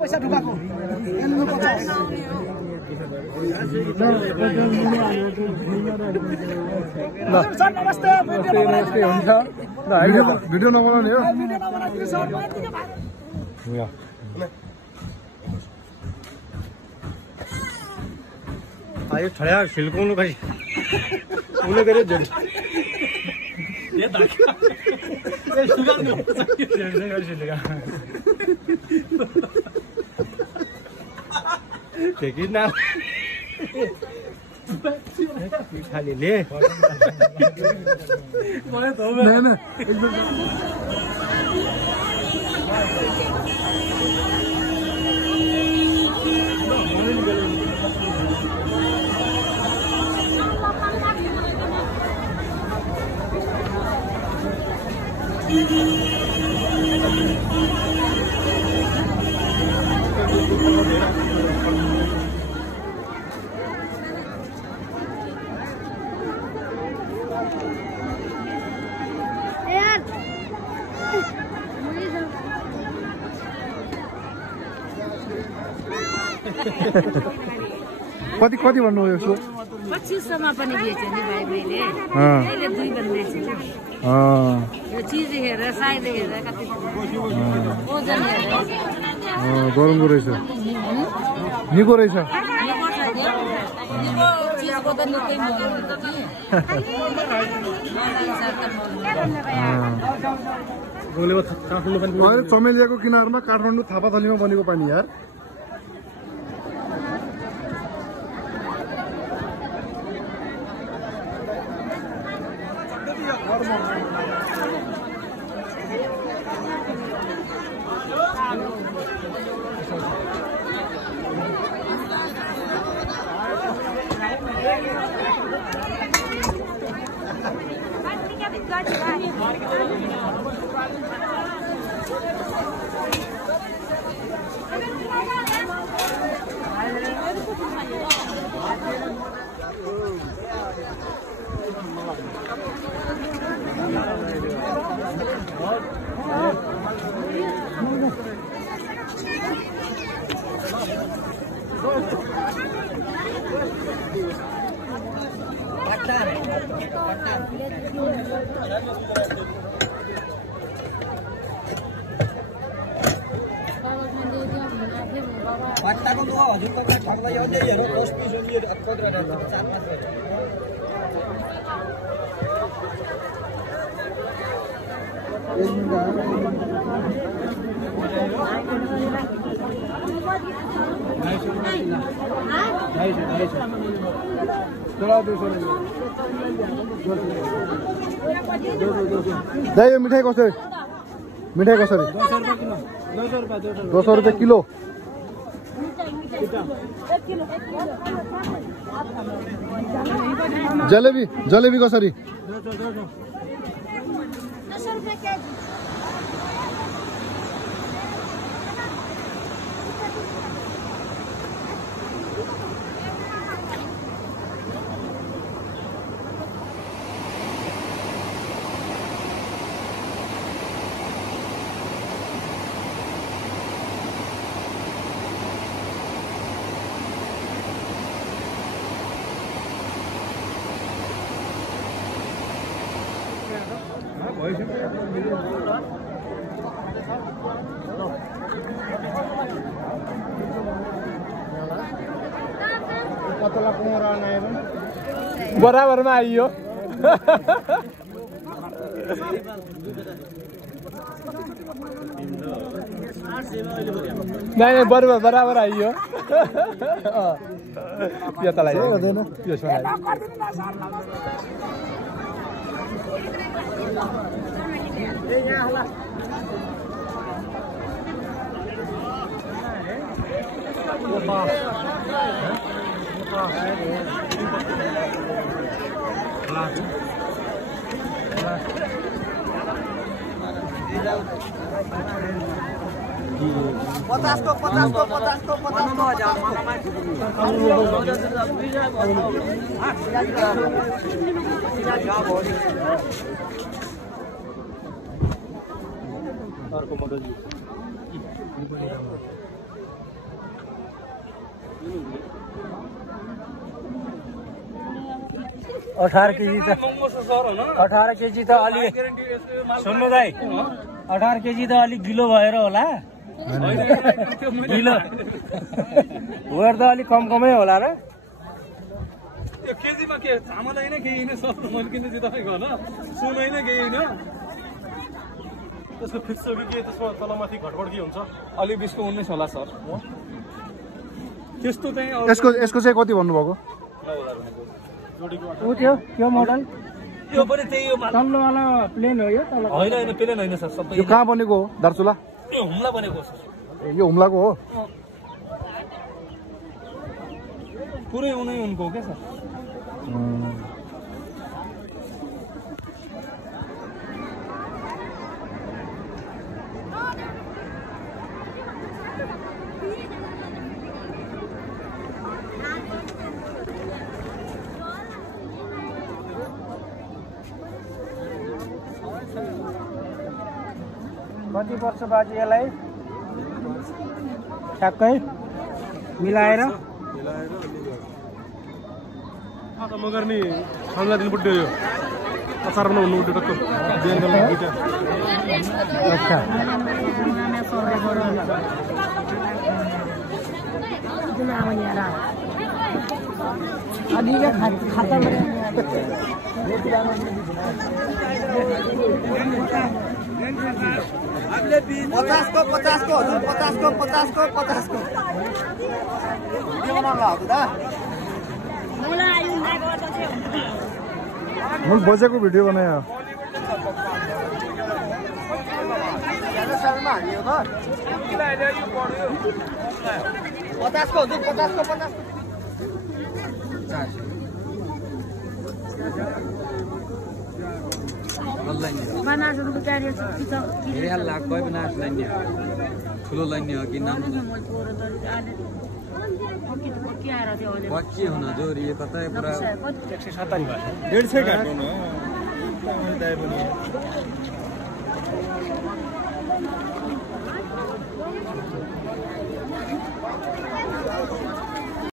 पैसा ढुकाएको नमस्ते हुन्छ भिडियो नबनाउने हो आयो ठड्या छिल्काउनु खै उसले गरे झन् खाली ले कति कति भन्नुभयो यसो 2500 मा पनि बेच्यो नि भाइ मैले अहिले 2 भन्दै छु यो चीज हेरेर साइज हेरेर कति ओजन हेरेर गरमको रहेछ निको रहेछ निको चीजको त निकै महँगो हुन्छ नि चमेलियाको किनारमा काठमाडौँ थापाथलीमा बनेको पानी यार दाइ यो मिठाई कसरी 200 रुपये किलो जलेबी कसरी बराबर में आइयो नहीं बराबर आइयो यो तलाई 50 को 50 को 50 को 50 को अर्को मोडल 18 केजी त 18 केजी त अलि सुन्नु दाइ 18 केजी त अलिक गिलो भएर होला गिलो वेट त अलिक कमै होला र यो केजीमा के चामल हैन केही हैन सब मैले किन्नु चाहिँ तपाईको हैन सुन हैन केही हैन त्यसको फिक्स हो कि त्यसमा तलमाथि घटबड के हुन्छ अलि 20 को 19 होला सर त्यस्तो चाहिँ यसको चाहिँ कति भन्नु भएको उ त्यो मोडल यो पनि त्यही यो तल्लो वाला प्लेन हो यो तल्लो हैन प्लेन हैन सर सबै यो कहाँ बनेको हो दार्चुला यो हुम्ला बनेको सर यो हुम्लाको हो पुरै उनको हो के सर कति वर्ष बाजी यसलाई ठ्याक्कै मिलाएर मगर नि ठन्डा दिन पड्यो यो अचार बनाउनु उड्यो टक्क बिहान बेला दुईटा अच्छा खाता 50 को 50 को 50 को 50 को 50 को भिडियो बनाउन लाग्यो दा म बजेको भिडियो बनायो शर्मा हालियो त 50 को 50 को 50 बनास रुपैयाँ क्यारियर छ रेल लाख कोही बनास लाइन ठुलो लाइन हो कि नाम बच्ची हुन जोरी कतै पुरा 170 भयो 150 काट्नु न दाइ पनि